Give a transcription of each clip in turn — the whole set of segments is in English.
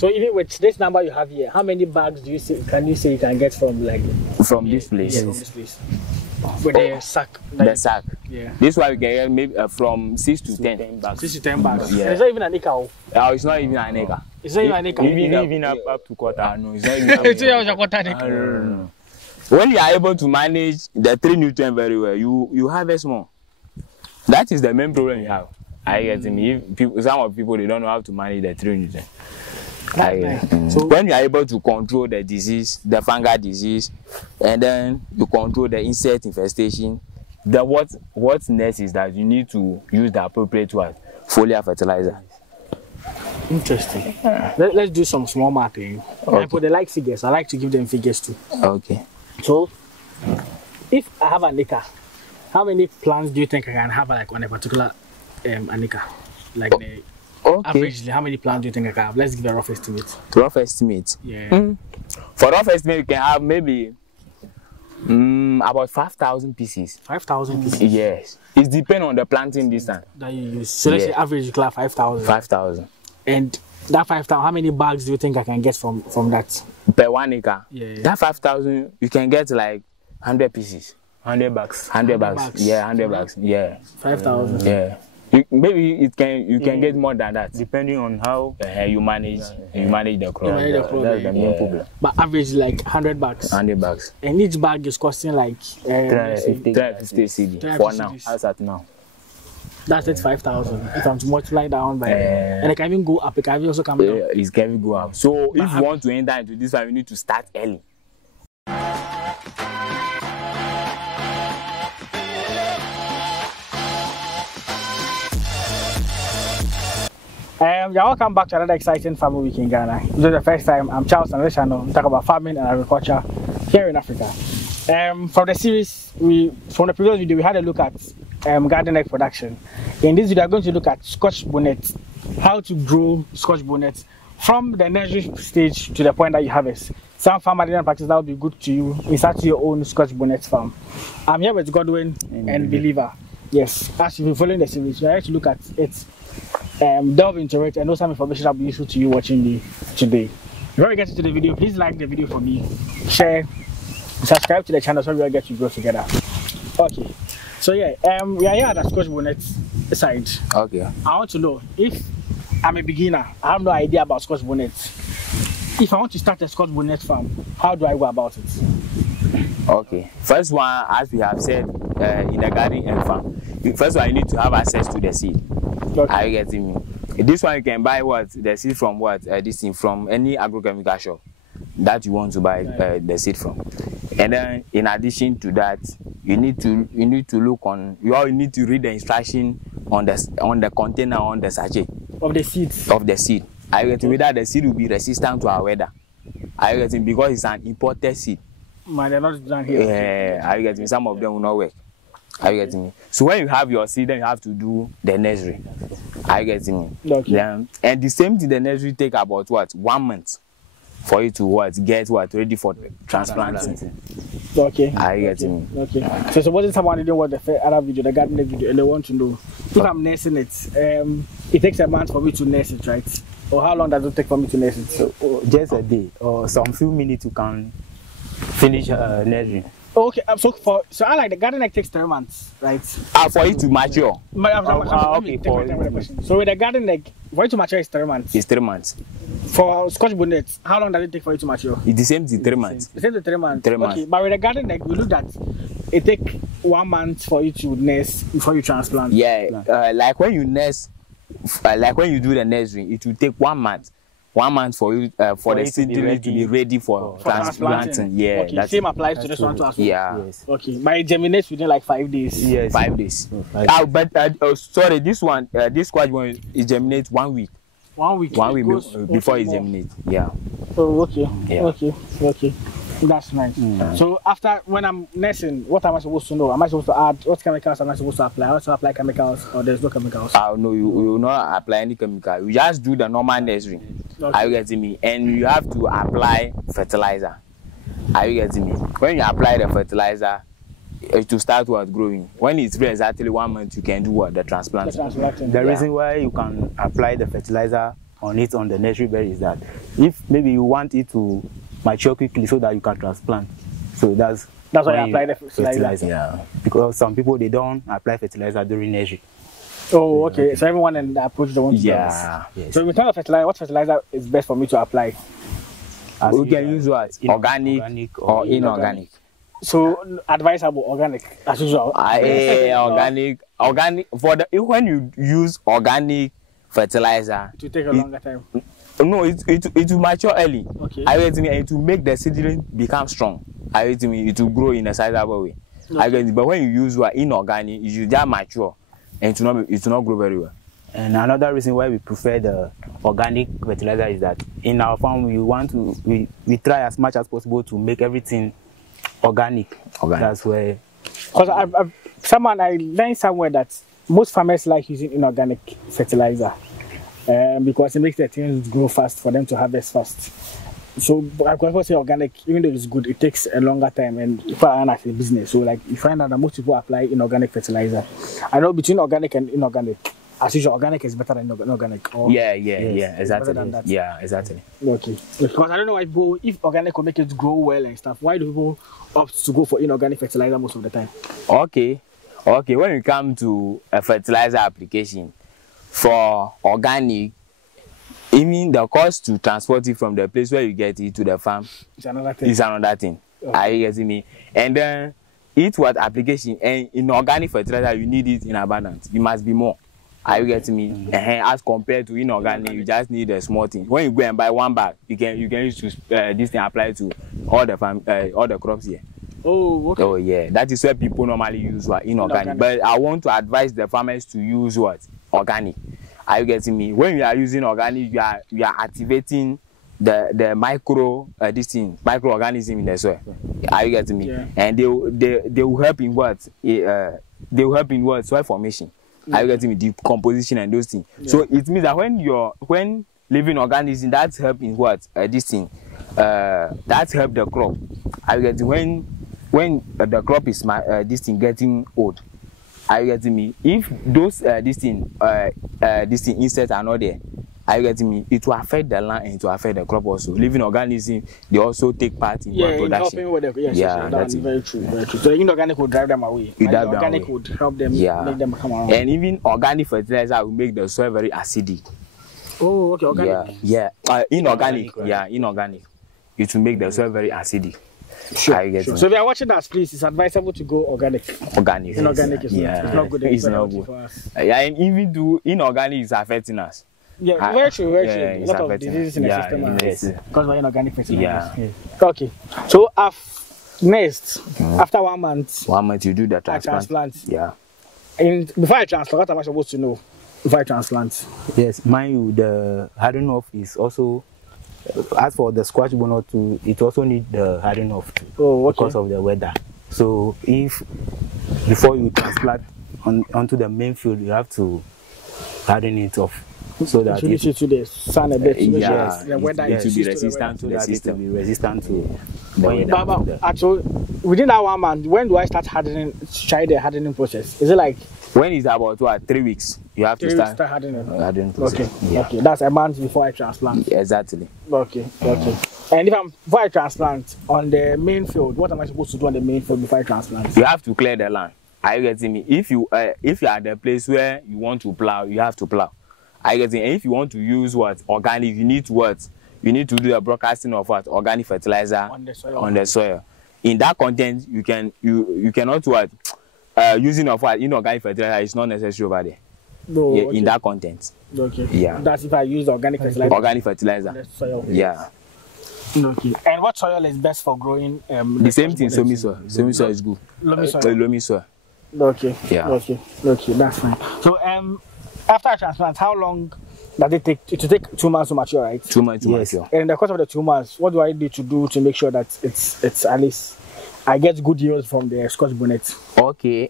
So even with this number you have here, how many bags do you say you can get from this place? Yeah, from this place. With the sack. The sack. Yeah. This one we can get maybe from 6 to 10 bags. 6 to 10 bags. Yeah. And it's not even an acre. Oh, it's not even an acre. It's not even an acre. Even up to quarter. No, it's not even a quarter. No. When you are able to manage the 3 nutrients very well, you harvest more. That is the main problem you have. I get me. Some of people they don't know how to manage the 3 nutrients. So when you are able to control the disease, the fungal disease, and then you control the insect infestation, then what's next is that you need to use the appropriate foliar fertilizer. Interesting. Let's do some small mapping. Okay. For the figures, I like to give them figures too. Okay. So, if I have an acre, how many plants do you think I can have on a particular an acre? Okay. Averagely, how many plants do you think I can have? Let's give a rough estimate. Rough estimate? Yeah. For rough estimate, you can have maybe about 5,000 pieces. 5,000 pieces? Yes. It depends on the planting distance that you use. So let's say average you can have 5,000. 5,000. And that 5,000, how many bags do you think I can get from that? Per 1 acre? Yeah. That 5,000, you can get 100 pieces. 100 bags. 100 bags. Yeah, 100 bags. Yeah. 5,000. Yeah. Maybe you can get more than that depending on how you manage the crop. That's the main problem. But average 100 bags. 100 bags. And each bag is costing 350 cedi for now. As at now. That's it, 5,000. If I'm to multiply down by and it can even go up. It can even also come down. It can even go up. So if you want to enter into this one, you need to start early. You're welcome back to another exciting farming week in Ghana. This is the first time I'm Charles on this channel. We talk about farming and agriculture here in Africa. From the series, from the previous video, we had a look at garden egg production. In this video, I'm going to look at Scotch Bonnet, how to grow Scotch Bonnet from the nursery stage to the point that you harvest. Some farmer didn't practice that will be good to you. Start your own Scotch Bonnet farm. I'm here with Godwin and Believer. Yes, as you've been following the series, we are here to look at it. Delve into it and know some information that will be useful to you watching me today. Before we get into the video, please like the video for me, share, subscribe to the channel so we all get to grow together. Okay, so yeah, we are here at the Scotch Bonnet side. Okay. I want to know, if I'm a beginner, I have no idea about Scotch Bonnet. If I want to start a Scotch Bonnet farm, how do I go about it? Okay, first one, as we have said in the garden and farm, first one you need to have access to the seed. Okay. Are you getting me? This one you can buy the seed from this thing from any agrochemical shop that you want to buy the seed from. And then in addition to that, you need to look on. You need to read the instruction on the container, on the sachet of the seeds. Of the seed. Are you getting me? That the seed will be resistant to our weather. Are you getting me? Because it's an imported seed. Man, they're not done here. Yeah, are you getting me? Some of them will not work. Are you getting me? So when you have your seed, then you have to do the nursery. Are you getting me? Okay. Then, and the same thing, the nursery take about 1 month for you to get ready for transplanting. Okay. Are you getting me? Okay. So suppose someone didn't watch the other video, the gardening video, and they want to know if I'm nursing it, it takes a month for me to nurse it, right? Or how long does it take for me to nurse it? So just a day or some few minutes you can finish nursery. Okay, so I like the garden egg takes 3 months, right? For it to mature. Okay. So with the garden egg, for it to mature is 3 months. It's 3 months. For Scotch Bonnet, how long does it take for it to mature? It's the same thing, 3 months. The same to 3 months. 3 months. Okay, but with the garden egg, we look at it take 1 month for you to nurse before you transplant. Yeah, like when you nurse, like when you do the nursery, it will take 1 month. 1 month for you for the seed to be ready for transplanting. Yeah, okay. Same applies to this one too as well. Yeah. Yes. Okay, but it germinates within 5 days. Yes. 5 days. Sorry, this one, this Scotch one, it germinates 1 week. 1 week. 1 week before it germinates. Yeah. Oh, okay. Yeah. Okay. That's nice. So after, when I'm nursing, what am I supposed to know? Am I supposed to add, what chemicals am I supposed to apply? I also apply chemicals, or there's no chemicals? No, you will not apply any chemical. You just do the normal nursery. Okay. Are you getting me? And you have to apply fertilizer. Are you getting me? When you apply the fertilizer, to start growing. When it's ready exactly 1 month, you can do the transplant. The reason why you can apply the fertilizer on it on the nursery bed is that if maybe you want it to mature quickly so that you can transplant, so that's why you apply the fertilizer. Yeah, because some people they don't apply fertilizer during nursery. Oh, okay. So everyone in the approach don't want to do Yes. this. So in terms of fertilizer, what fertilizer is best for me to apply? We can use what? Organic or inorganic. So advisable organic as usual. Organic. For the when you use organic fertilizer, it will take a longer time. No, it will mature early. Okay. I get me, and it will make the seedling become strong. I get me, it will grow in a sizable way. Okay. I get me, but when you use what inorganic, it will just mature, and it will not grow very well. And another reason why we prefer the organic fertilizer is that in our farm we try as much as possible to make everything organic. That's where. Because I learned somewhere that most farmers like using inorganic fertilizer because it makes the things grow fast for them to harvest fast. So I can say organic, even though it's good, it takes a longer time and people are not actually business. So like you find out that most people apply inorganic fertilizer. I know between organic and inorganic, as usual, organic is better than inorganic. Or yeah, exactly. Yeah, exactly. Okay. Because I don't know why people, if organic will make it grow well and stuff, why do people opt to go for inorganic fertilizer most of the time? Okay. When we come to a fertilizer application for organic, even the cost to transport it from the place where you get it to the farm is another thing. Okay. Are you getting me? And then each what application and in organic fertilizer you need it in abundance. You must be more. Are you getting me? As compared to inorganic, you just need a small thing. When you go and buy one bag, you can use to this thing apply to all the crops here. Oh, okay. Oh yeah, that is where people normally use what inorganic. But I want to advise the farmers to use what organic. Are you getting me? When you are using organic, you are activating the microorganism in the soil. Are you getting me? Yeah. And they will help in what? They will help in what? Soil formation. Are you getting me? Decomposition and those things. Yeah. So it means that when living organism, that's helping what? That's help the crop. Are you getting when the crop is this thing getting old? Are you getting me? If those this thing insects are not there, are you getting me? It will affect the land and it will affect the crop also. Living organism, they also take part in production. That's very true. Very true. So inorganic will drive them away. Organic would help them make them come around. And even organic fertilizer will make the soil very acidic. Oh, okay, organic. Inorganic. Inorganic. It will make the soil very acidic. Sure. So if you are watching us, please, it's advisable to go organic. Inorganic is not good. It's not good for us. And even though inorganic is affecting us. Yeah, very true. A lot of diseases in the system because we're inorganic fertilizers. Okay. So next, after 1 month. 1 month you do the transplant. Yeah. And before I transplant, what am I supposed to know before I transplant? Yes, mind you, the hardening off is also. As for the Scotch Bonnet too, it also needs the hardening off too, because of the weather. So if before you transplant onto the main field, you have to harden it off so that it to the sun a bit. The weather it will be resistant to the system. Be resistant to the weather. But actually, within that 1 month, when do I start try the hardening process? Is it like when it's about 3 weeks? You have to start hardening process. Okay, that's a month before I transplant. Yeah, exactly. Okay. And before I transplant on the main field, what am I supposed to do on the main field before I transplant? You have to clear the land. Are you getting me? If you are at the place where you want to plow, you have to plow. Are you getting? And if you want to use organic, you need to do the broadcasting of organic fertilizer on the soil. In that content, you cannot using of inorganic fertilizer is not necessary over there. No, in that content. Okay. Yeah. That's if I use organic fertilizer. Organic fertilizer. Yeah. Okay. And what soil is best for growing? The same thing. Loamy soil. Loamy soil is good. Loamy soil. Okay. Yeah. Okay. That's fine. So after I transplant, how long does it take? It will take 2 months to mature, right? 2 months to mature. And in the course of the 2 months, what do I need to do to make sure that it's at least I get good yields from the Scotch Bonnet? Okay.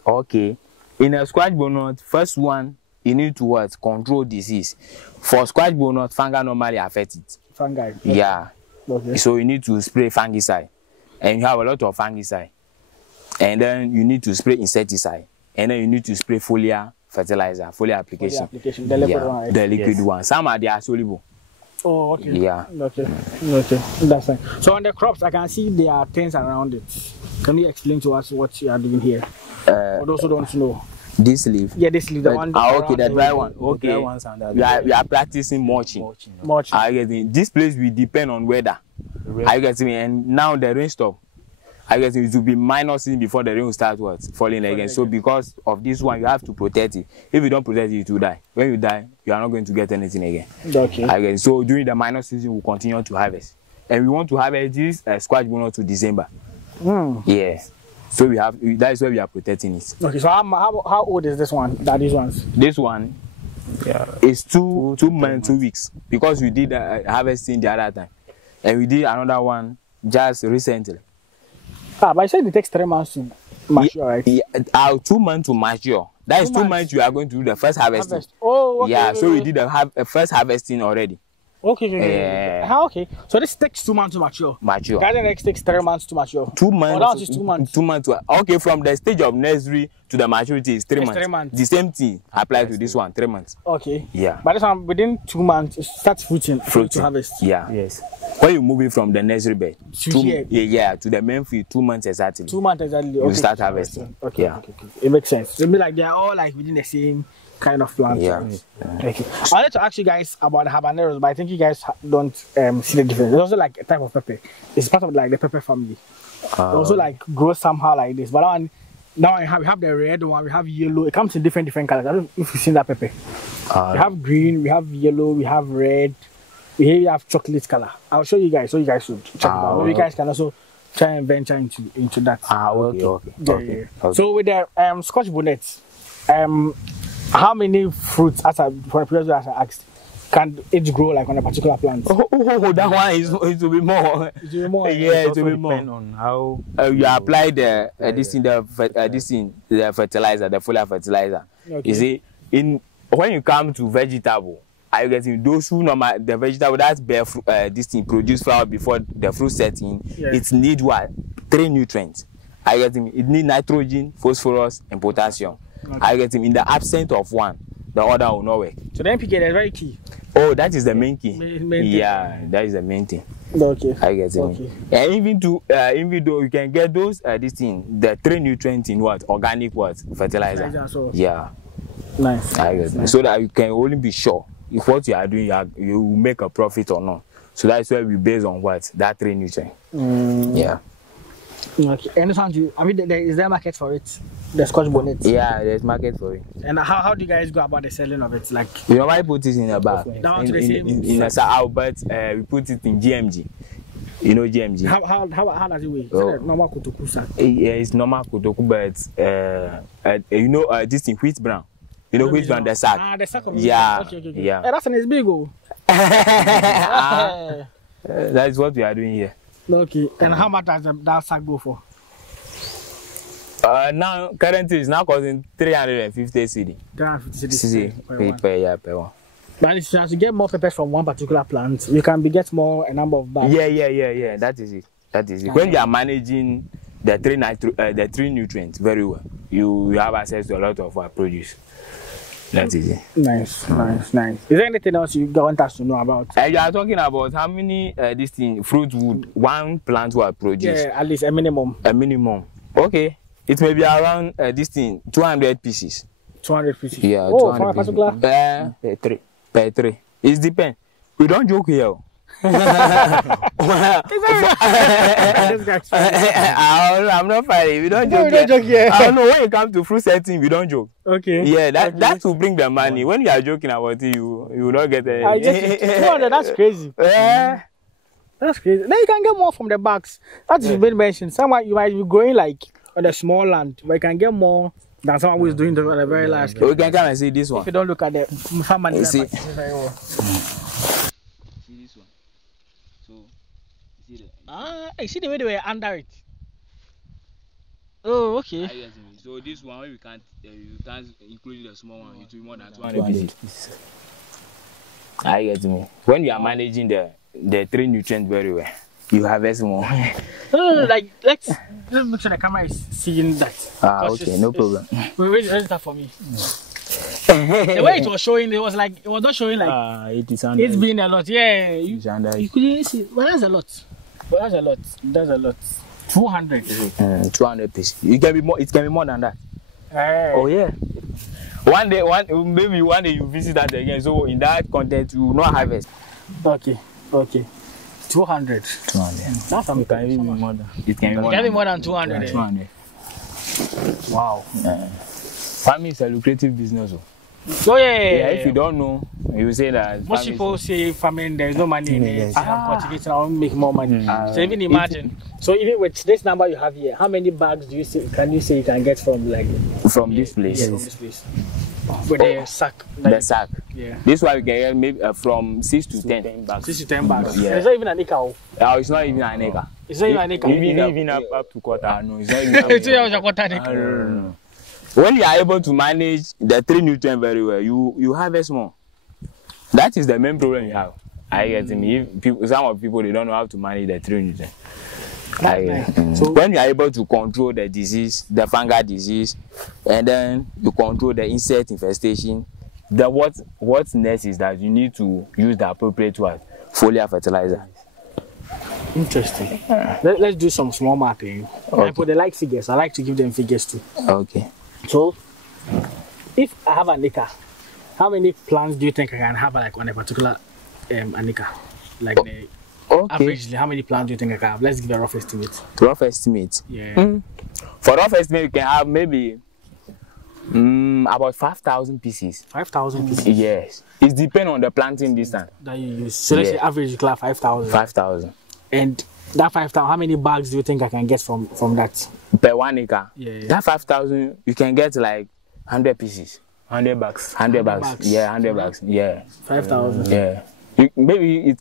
In a Scotch Bonnet, first one, you need to control disease. For Scotch Bonnet, fungi normally affect it. Fungi? Yeah. Okay. So you need to spray fungicide. And you have a lot of fungicide. And then you need to spray insecticide. And then you need to spray foliar fertilizer, foliar application. The liquid one. The liquid one. Some are they are soluble. Oh, okay. Yeah. Okay. That's fine. So on the crops, I can see there are things around it. Can you explain to us what you are doing here? For those who don't know. This leaf. Yeah, this leaf. The one. Okay, the dry one. Okay. Okay. We are practicing mulching. I get it. This place will depend on weather. I get me. And now the rain stop. I guess it will be minor season before the rain will start falling again. So because of this one, you have to protect it. If you don't protect it, it will die. When you die, you are not going to get anything again. Okay. I guess so. During the minor season, we continue to harvest, and we want to harvest this Scotch Bonnet to December. Yeah. So we have. That is why we are protecting it. Okay. So how old is this one? These ones. This one, is two months, 2 weeks, because we did harvesting the other time, and we did another one just recently. But I said it takes 3 months to mature, right? Yeah, 2 months to mature. That is 2 months you are going to do the first harvesting. Oh, okay. Yeah, so we did the first harvesting already. Okay. Okay. So this takes 2 months to mature. Garden eggs takes 3 months to mature. 2 months. Oh, that is 2 months. 2 months. Okay, from the stage of nursery to the maturity is 3 months. 3 months. The same thing applies to this one, 3 months. Okay. Yeah. But this one within 2 months it starts fruiting. To harvest. Yeah. Yes. When you move it from the nursery bed to the main field, 2 months exactly. 2 months exactly. You start harvesting. Okay. It makes sense. It means like they are all like within the same kind of plant. Yeah. Okay. I wanted to ask you guys about the habaneros, but I think you guys don't see the difference. It's also like a type of pepper. It's part of like the pepper family. It also like grows somehow like this. But now we have the red one, we have yellow. It comes in different colors. I don't know if you've seen that pepper. We have green, we have yellow, we have red. We have chocolate color. I'll show you guys, so you guys should check it out. Maybe you guys can also try and venture into that. Okay. So with the Scotch Bonnet, how many fruits, for the previous as I asked, can it grow like on a particular plant? That one it will be more. It will be more. Yeah, it will be more. Depend on how you apply the fertilizer, the foliar fertilizer. Okay. You see, when you come to vegetable, are you getting those who the vegetable that bear this thing produce flower before the fruit setting? Yeah. It need what? 3 nutrients. Are you getting it? Need nitrogen, phosphorus, and potassium. Okay. Are you getting in the absence of one, the other will not work. So the NPK is very key. Oh, that is the main key. That is the main thing. Okay. I get it. Okay. And even though you can get those this thing, the 3 nutrients in what? Organic fertilizer. Yeah. Nice. I get it. So that you can only be sure if what you are doing, you will make a profit or not. So that's why we base on what? That 3 nutrients. Yeah. Okay. And is there a market for it? The Scotch Bonnet? Yeah, there's market for it. And how do you guys go about the selling of it? Like, we normally put it in a bag. In a sack, but we put it in GMG. You know GMG. How does it weigh? Is it normal kotoku sack? Yeah, it's normal kotoku, but you know this thing wheat brown. You know wheat brown, the sack. The sack of yeah. Okay. Yeah. That one is big, oh. That is what we are doing here. Okay. And how much does that sack go for? Now currently it's now costing 350 cedi. 350 cedi per one. But if you get more peppers from one particular plant, you can get more a number of bags. Yeah. That is it. When you are managing the 3 nutrients very well, you have access to a lot of produce. That is it. Nice. Is there anything else you want us to know about? You are talking about how many fruit would one plant will produce? Yeah, at least a minimum. A minimum. Okay. It may be around 200 pieces. 200 pieces? Yeah. Oh, from a particular? Per 3. It depends. We don't joke here. I'm not funny. We don't joke here. I don't know, when it comes to fruit setting, we don't joke. Okay. Yeah, that will bring the money. When you are joking about it, you will not get it. 200, that's crazy. Yeah. That's crazy. Then you can get more from the bags. That's been mentioned. Someone you might be growing like on a small land, but you can get more than someone who is doing it on a very large scale. We can come and see this one. If you don't look at the farmer, you see. Very well. See this one. So you see I see the way they were under it. Oh, okay. So this one, you can't include the small one. It will be more than 200 pieces. I get me. When you are managing the 3 nutrients very well, you harvest more. Like let's make sure the camera is seeing that. Okay, no problem. Wait, start for me. The way it was showing, it was not showing like it's been a lot. Yeah, you couldn't see. Well, that's a lot. That's a lot. 200. 200 pieces. It can be more. It can be more than that. Oh yeah. Maybe one day you visit that again. So in that content, you will not harvest. Okay. 200. 200. That's something. It can be more than. It can be more than 200. 200. Wow. Farming is a lucrative business. So yeah. If you don't know, you say that. Most people say farming, there's no money in it. Cultivating, I want to make more money. So even imagine. So even with this number you have here, how many bags do you say you can get from this place? Yeah, from this place. With the sack. The sack. Yeah. This one we can get maybe from 6 to 10 bags. 6 to 10 bags. Yeah. It's not even an acre. It's not even an acre. It's not even an acre. Even up to quarter. No, it's not even it's a quarter acre. When you are able to manage the 3 nutrients very well, you harvest more. That is the main problem you have. I get me. Some of people they don't know how to manage the 3 nutrients. So when you are able to control the disease, the fungal disease, and then you control the insect infestation, what's next is that you need to use the appropriate foliar fertilizer. Interesting. Let's do some small mapping. Okay. They like figures. I like to give them figures too. Okay. So, if I have an acre, how many plants do you think I can have on a particular an acre? Okay. Averagely, how many plants do you think I can have? Let's give a rough estimate. Rough estimate? Yeah. For rough estimate, you can have maybe about 5,000 pieces. 5,000 pieces? Yes. It depends on the planting distance that you use. So let's say average you can have 5,000. 5,000. And that 5,000, how many bags do you think I can get from that? Per 1 acre? Yeah. That 5,000, you can get like 100 pieces. 100 bags. 100 bags. Yeah, 100 bags. Yeah. 5,000. Yeah. Maybe you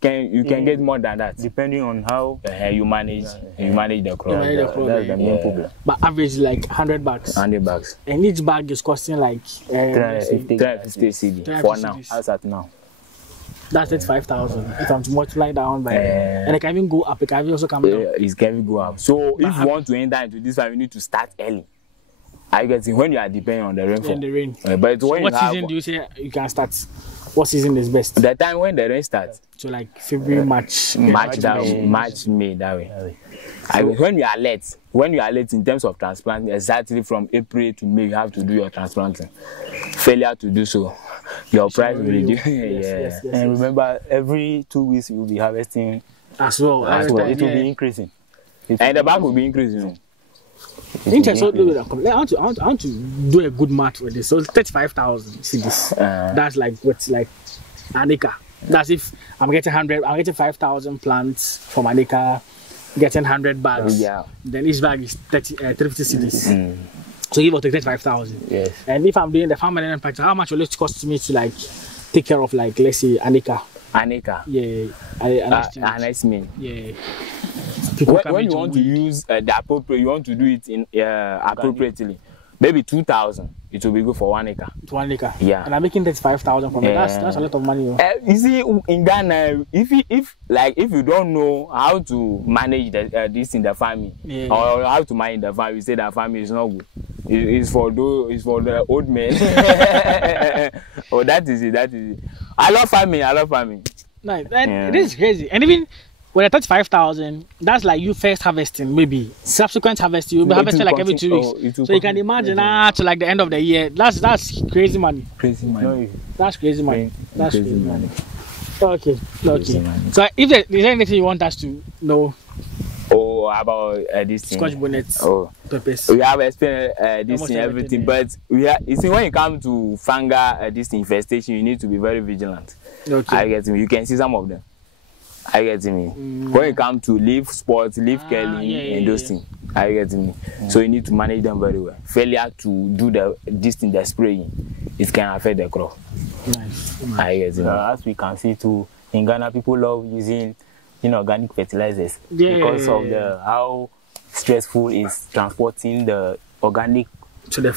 can get more than that depending on how you manage the crop. That's the main problem. But average like 100 bags. 100 bags. And each bag is costing like 350 cedi for now. As at now. That's it, 5,000. If I'm to multiply that by and it can even go up. It can also come down. It can even go up. So if you want to enter into this one, you need to start early. I guess when you are depending on the rainfall. In the rain. But so what season do you say you can start? What season is best? The time when the rain starts. So like February, March, May, that way. So when you are late in terms of transplanting, exactly from April to May, you have to do your transplanting. Failure to do so, your price will reduce. Yes. And remember, every 2 weeks you will be harvesting as well. It will be increasing. And the bag will be increasing. Interesting. I want to do a good math with this. So 35,000. See this? That's like what's like an acre. That's if I'm getting 5,000 plants from an acre, getting 100 bags. Yeah. Then each bag is 350 cedis. So give or take 35,000. Yes. And if I'm doing the farm management practice, how much will it cost me to like take care of like let's say an acre? An acre. Yeah. An estimate. Yeah. When you want to use the appropriate, you want to do it in appropriately. Maybe 2,000. It will be good for 1 acre. 1 acre. Yeah. And I'm making 35,000 from it. That's a lot of money. You see, in Ghana, if you don't know how to manage this in the farming or how to manage the farm, you say that farming is not good. It's for the old men. Oh, that is it. I love farming. Nice. It is crazy. And even when I touch 5,000, that's like you first harvesting, maybe subsequent harvesting, you'll be harvesting like every 2 weeks. So you can imagine to like the end of the year. That's crazy money. That's crazy money. That's crazy money. Okay. So if there's anything you want us to know about this thing. Scotch Bonnet purpose. We have explained this thing, everything, but you see when it comes to fungal this infestation, you need to be very vigilant. Okay. I get me. You can see some of them. I get me. When it comes to leaf spots, leaf curling, and those things, I get me. So you need to manage them very well. Failure to do the spraying, it can affect the crop. Nice. I get me. As we can see too, in Ghana, people love using inorganic fertilizers because of how stressful is transporting the organic to the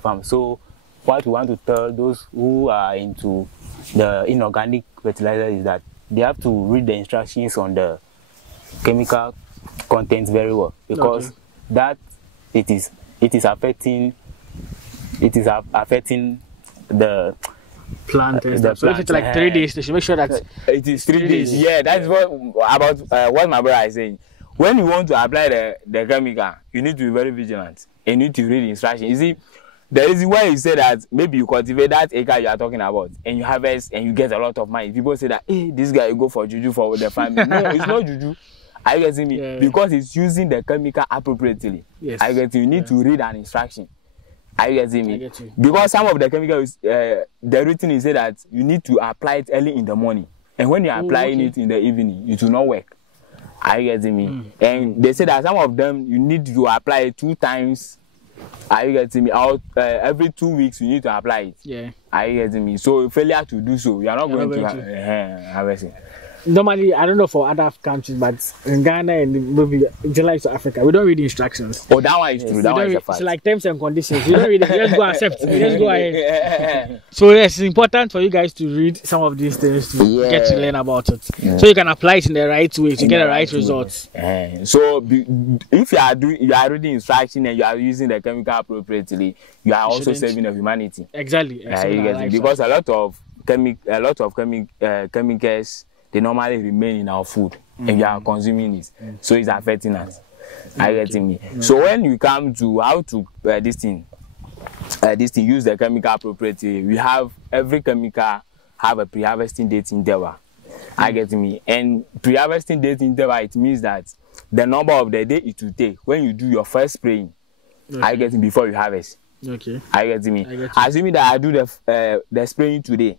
farm. So what we want to tell those who are into the inorganic fertilizer is that they have to read the instructions on the chemical contents very well, because that it is affecting the plant. So if it's like 3 days, they should make sure that it is 3 days. Yeah, that's what what my brother is saying. When you want to apply the chemical, you need to be very vigilant. You need to read the instructions. You see, the reason why you say that maybe you cultivate that acre you are talking about and you harvest and you get a lot of money. People say that, hey, this guy will go for juju for the family. No, it's not juju. Are you getting me? Yeah. Because it's using the chemical appropriately. Yes. Are you getting? You need to read an instruction. Are you getting me? I get you. Because some of the chemicals, the written is say that you need to apply it early in the morning, and when you are applying it in the evening, it will not work. Are you getting me? And they say that some of them you need to apply it 2 times. Are you getting me? Out every 2 weeks you need to apply it. Yeah. Are you getting me? So failure to do so, you are not going to harvest it. Normally, I don't know for other countries, but in Ghana and maybe July to Africa, we don't read the instructions. Oh, that one is true. That one is a fact. It's like terms and conditions. You don't read it. You just go accept. You just go ahead. So yes, it's important for you guys to read some of these things to get to learn about it, so you can apply it in the right way to get the right results. So if you are reading instruction and you are using the chemical appropriately, you are also saving of humanity. Exactly. Because a lot of chemicals, they normally remain in our food and we are consuming it, so it's affecting us. Are you getting me? So when you come to how to this thing use the chemical appropriately, we have every chemical have a pre-harvesting date interval. Are you getting me? And pre-harvesting date interval, it means that the number of the day it will take when you do your first spraying. Are you getting before you harvest? Okay. Are you getting me? Assuming that I do the spraying today.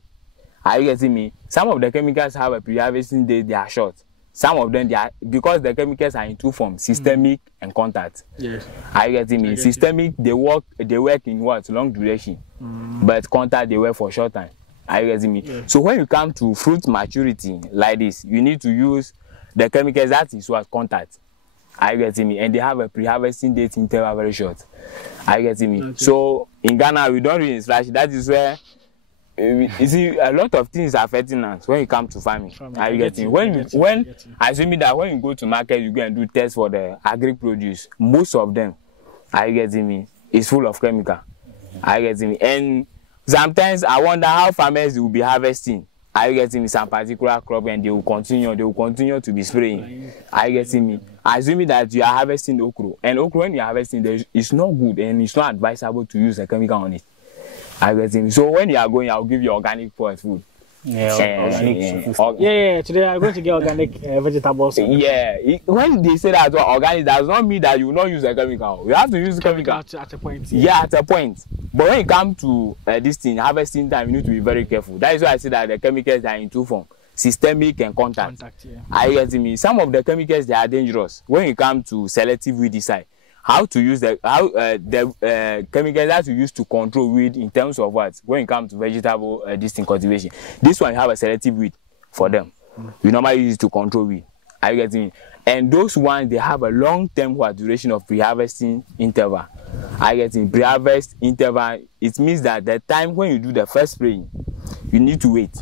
Are you getting me? Some of the chemicals have a pre-harvesting date, they are short. Some of them, they are, because the chemicals are in 2 forms, systemic and contact. Yes. Are you getting me? Systemic, they work in what? Long duration. But contact, they work for short time. Are you getting me? Yeah. So when you come to fruit maturity like this, you need to use the chemicals that is what? Contact. Are you getting me? And they have a pre-harvesting date interval very short. Are you getting me? Okay. So in Ghana, we don't really slash. That is where you see a lot of things are affecting us when you come to farming. Are you getting? When assuming that when you go to market, you go and do tests for the agri produce. Most of them, are you getting me? Is full of chemical. Are you getting me? And sometimes I wonder how farmers will be harvesting. Are you getting me? Some particular crop and they will continue to be spraying. Are you getting me? Assuming that you are harvesting okra, and okra when you are harvesting, it's not good and it's not advisable to use a chemical on it. Are you getting me? So when you are going, I'll give you organic food. Yeah, today I'm going to get organic vegetables. Yeah, when they say that organic, does not mean that you will not use a chemical. You have to use chemical at a point. Yeah, at a point. But when it comes to this thing, harvesting time, you need to be very careful. That is why I say that the chemicals are in 2 forms, systemic and contact. Are you getting me? Some of the chemicals, they are dangerous. When you come to selective weedicide, how to use the chemicals that you use to control weed in terms of what? When it comes to vegetable cultivation. This one you have a selective weed for them. We normally use it to control weed. Are you getting me? And those ones, they have a long-term duration of pre-harvesting interval. Are you getting pre-harvest interval? It means that the time when you do the first spraying, you need to wait.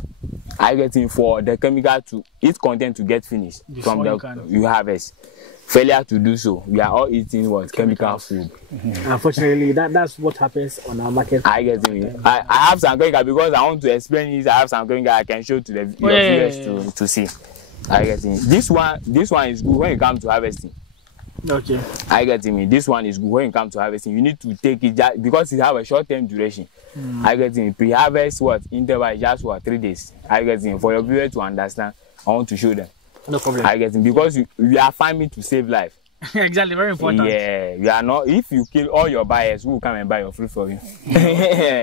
Are you getting for the chemical to its content to get finished before from you harvest? Failure to do so, we are all eating what? Chemical food. Unfortunately, that's what happens on our market. I get me. I have some chemical because I want to explain this. I have some chemical I can show to the viewers to see. I get me. This one is good when it comes to harvesting. Okay. I get me. This one is good when it comes to harvesting. You need to take it just because it have a short-term duration. I get me. Pre-harvest interval is just 3 days. I get me. For your viewers to understand, I want to show them. No problem. I get it because we are farming to save life. Exactly, very important. Yeah, we are not. If you kill all your buyers, who will come and buy your fruit for you?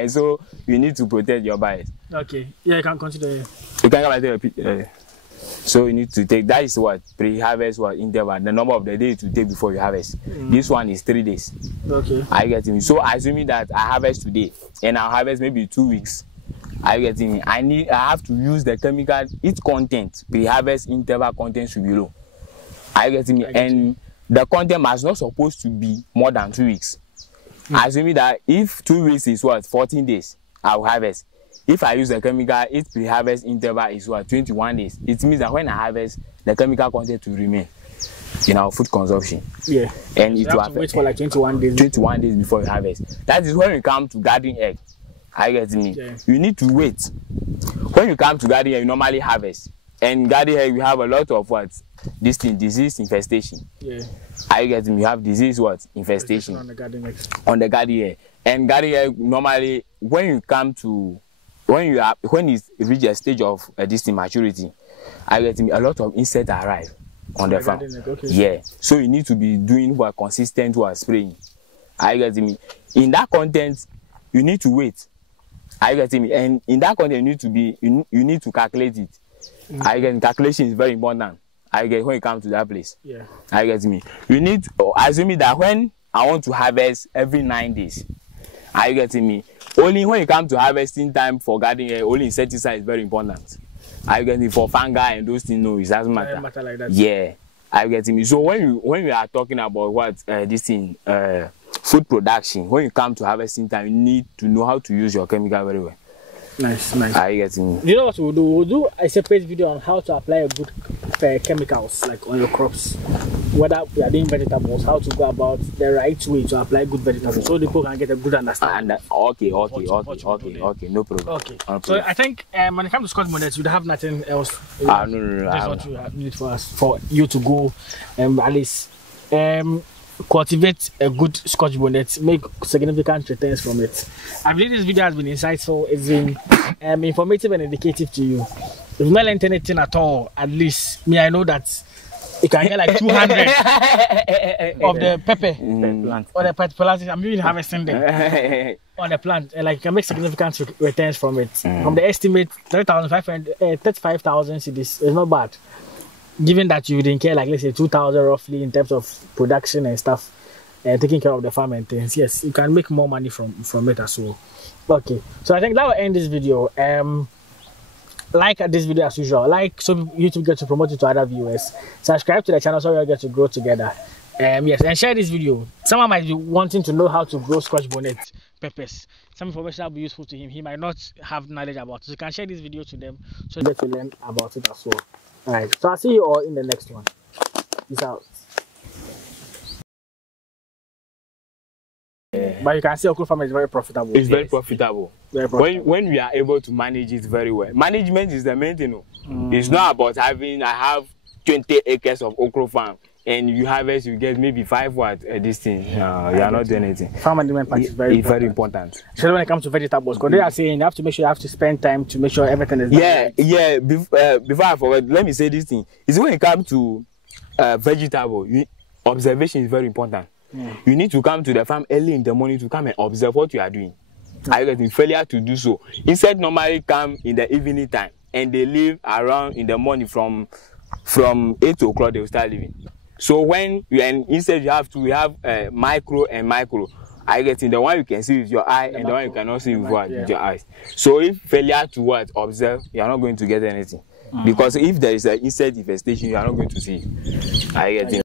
So you need to protect your buyers. Okay. Yeah, you can consider. You can come and repeat. So you need to take. That is what pre-harvest interval. The number of the days to take before you harvest. This one is 3 days. Okay. I get it. So assuming that I harvest today and I harvest maybe 2 weeks. Are you getting me? I have to use the chemical, its content, pre-harvest interval content should be low. Are you getting me? And the content must not supposed to be more than 2 weeks. Assuming that if 2 weeks is 14 days, I will harvest. If I use the chemical, its pre-harvest interval is 21 days. It means that when I harvest, the chemical content will remain in our food consumption. Yeah. And so it will wait for like 21 days. 21 days before you harvest. That is when we come to garden egg. I get me. Yeah. You need to wait. When you come to garden here, you normally harvest. And garden here, we have a lot of what? This thing, disease infestation. Yeah. I get me. You have disease what? Infestation. On the garden next. On the garden here. And garden here, normally, when you come to, when it reach a stage of this thing maturity, I get me. A lot of insects arrive on the farm. Okay. Yeah. So you need to be doing what consistent what spraying. I get me. In that content, you need to wait. I get me. And in that content, you need to be, you need to calculate it. I get calculation is very important. I get when you come to that place. Yeah. I get me. You need assuming that when I want to harvest every 9 days. I get me. Only when you come to harvesting time for gardening, only insecticide is very important. I get it for fungi and those things. No, it doesn't matter. Doesn't matter like that. Yeah. I get me. So when we are talking about what this thing food production, when you come to harvesting time, you need to know how to use your chemical very well. Nice. I get me. You know what we'll do? We'll do a separate video on how to apply a good chemicals like on your crops. Whether we are doing vegetables, how to go about the right way to apply good vegetables, so the people can get a good understanding. Okay, no problem. Okay. So I think when it comes to Scotch Bonnet, you have nothing else. No. That's what you need for us, for you to go at least cultivate a good Scotch Bonnet, make significant returns from it. I believe this video has been insightful. It's been informative and educative to you. If you've not learned anything at all, at least me, I know that you can get like 200 of the pepper plant or the plant. I'm even harvesting them on the plant, and like you can make significant returns from it. From the estimate 35,000 cedis, it's not bad. Given that you didn't care, like let's say 2,000 roughly in terms of production and stuff, taking care of the farm and things, yes, you can make more money from it as well. Okay, so I think that will end this video. Like this video as usual, like so YouTube get to promote it to other viewers. Subscribe to the channel so we all get to grow together. Yes, and share this video. Someone might be wanting to know how to grow Scotch Bonnet peppers. Some information will be useful to him. He might not have knowledge about it. So you can share this video to them so they get to learn about it as well. Alright, so I'll see you all in the next one. Peace out. But you can see okra farming is very profitable. It's very profitable. When we are able to manage it very well. Management is the main thing. It's not about I have 20 acres of okra farm and you harvest, you get maybe 5 this thing. You are not doing anything. Farm management is very important. So when it comes to vegetables, because they are saying you have to make sure you have to spend time to make sure everything is done. Yeah. Before I forget, let me say this thing. It's when it comes to vegetable, observation is very important. You need to come to the farm early in the morning to come and observe what you are doing. I get in failure to do so. Instead, normally come in the evening time and they leave around in the morning from 8 o'clock they will start leaving. So when instead we have micro and macro. I get in the one you can see with your eye and the one you cannot see with your eyes. So if failure to observe, you are not going to get anything. Because if there is an insect infestation, you are not going to see it. I get it.